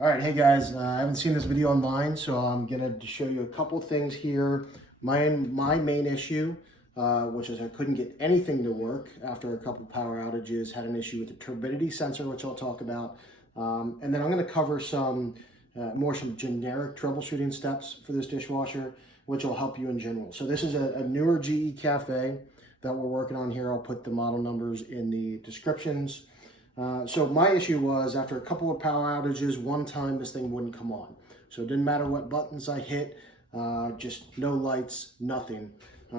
All right, hey guys, I haven't seen this video online, so I'm gonna show you a couple things here. My main issue, which is I couldn't get anything to work after a couple power outages, had an issue with the turbidity sensor, which I'll talk about. And then I'm gonna cover some generic troubleshooting steps for this dishwasher, which will help you in general. So this is a newer GE Cafe that we're working on here. I'll put the model numbers in the descriptions. So my issue was after a couple of power outages, one time this thing wouldn't come on. So it didn't matter what buttons I hit, just no lights, nothing.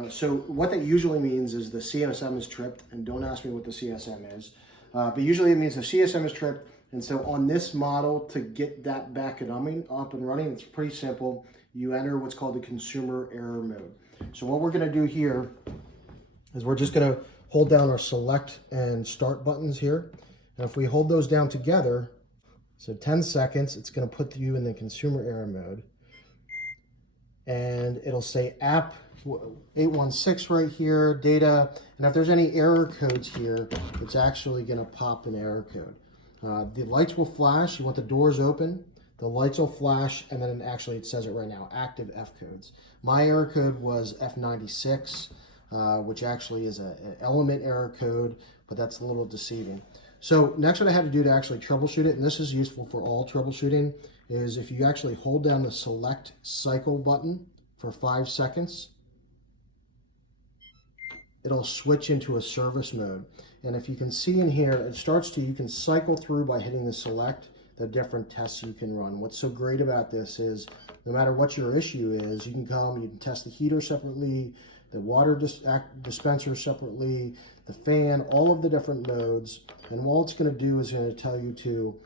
So what that usually means is the CSM is tripped, and don't ask me what the CSM is, but usually it means the CSM is tripped. And so on this model, to get that back and up and running, it's pretty simple. You enter what's called the consumer error mode. So what we're gonna do here is we're just gonna hold down our select and start buttons here. And if we hold those down together, so 10 seconds, it's going to put you in the consumer error mode. And it'll say app 816 right here, data. And if there's any error codes here, it's actually going to pop an error code. The lights will flash. You want the doors open. The lights will flash. And then actually it says it right now, active F codes. My error code was F96, which actually is an element error code, but that's a little deceiving. So next what I had to do to actually troubleshoot it, and this is useful for all troubleshooting, is if you actually hold down the select cycle button for 5 seconds, it'll switch into a service mode. And if you can see in here, you can cycle through by hitting the select, the different tests you can run. What's so great about this is no matter what your issue is, you can test the heater separately, the water dispenser separately, the fan, all of the different modes. And all it's going to do is going to tell you to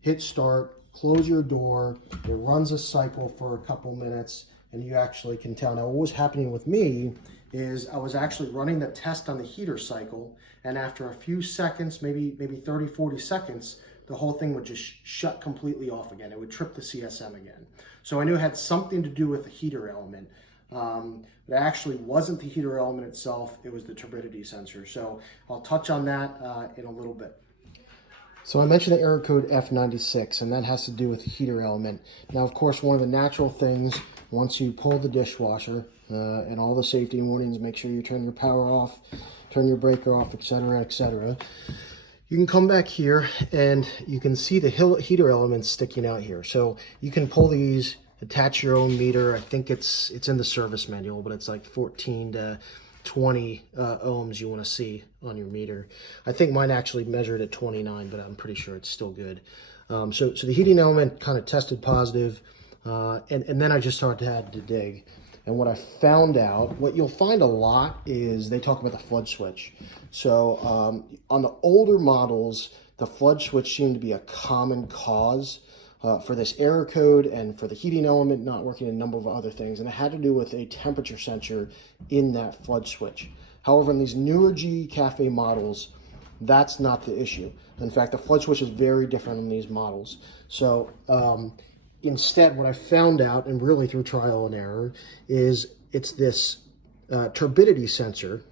hit start, close your door. It runs a cycle for a couple minutes, and you actually can tell. Now, what was happening with me is I was actually running the test on the heater cycle, and after a few seconds, maybe 30, 40 seconds, the whole thing would just shut completely off again. It would trip the CSM again. So I knew it had something to do with the heater element. It actually wasn't the heater element itself, it was the turbidity sensor. So I'll touch on that in a little bit. So I mentioned the error code F96, and that has to do with the heater element. Now, of course, one of the natural things, once you pull the dishwasher, and all the safety warnings, make sure you turn your power off, turn your breaker off, etc., etc. You can come back here and you can see the heater elements sticking out here. So you can pull these, attach your own meter. I think it's in the service manual, but it's like 14 to 20 ohms you want to see on your meter. I think mine actually measured at 29, but I'm pretty sure it's still good. So the heating element kind of tested positive, and then I just had to dig. And what I found out, what you'll find a lot is they talk about the flood switch. So on the older models, the flood switch seemed to be a common cause for this error code and for the heating element not working, and a number of other things. And it had to do with a temperature sensor in that flood switch. However, in these newer GE Cafe models, that's not the issue. In fact, the flood switch is very different in these models. So instead, what I found out, and really through trial and error, is it's this turbidity sensor.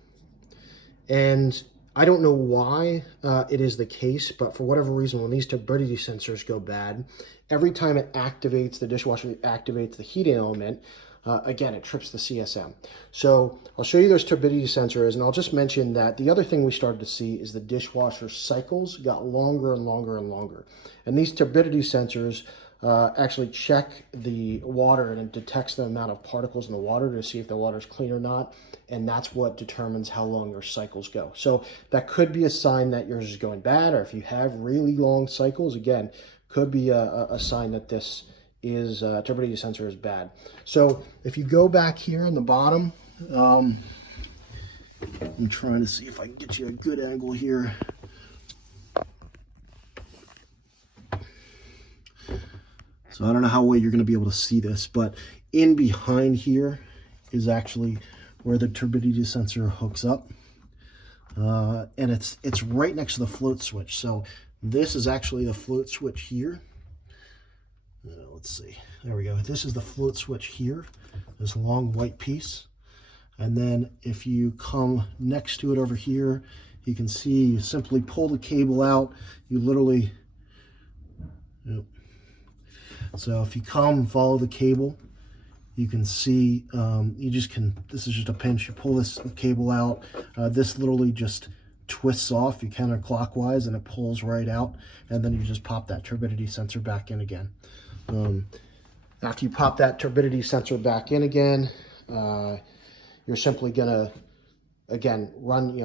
And I don't know why it is the case, but for whatever reason, when these turbidity sensors go bad, every time it activates, the dishwasher activates the heating element, again, it trips the CSM. So I'll show you those turbidity sensors, and I'll just mention that the other thing we started to see is the dishwasher cycles got longer and longer and longer. And these turbidity sensors actually check the water, and it detects the amount of particles in the water to see if the water is clean or not. And that's what determines how long your cycles go. So that could be a sign that yours is going bad, or if you have really long cycles, again, could be a sign that this is turbidity sensor is bad. So if you go back here in the bottom, I'm trying to see if I can get you a good angle here. So I don't know how well you're going to be able to see this, but in behind here is actually where the turbidity sensor hooks up. And it's right next to the float switch. So this is actually the float switch here. Let's see, there we go. This is the float switch here, this long white piece. And then if you come next to it over here, you can see you simply pull the cable out. You literally, So if you come follow the cable, you can see, this is just a pinch. You pull this cable out. This literally just twists off. You counterclockwise and it pulls right out. And then you just pop that turbidity sensor back in again. After you pop that turbidity sensor back in again, you're simply gonna, again,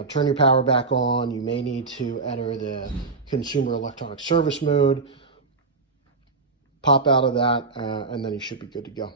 turn your power back on. You may need to enter the consumer electronic service mode, pop out of that, and then you should be good to go.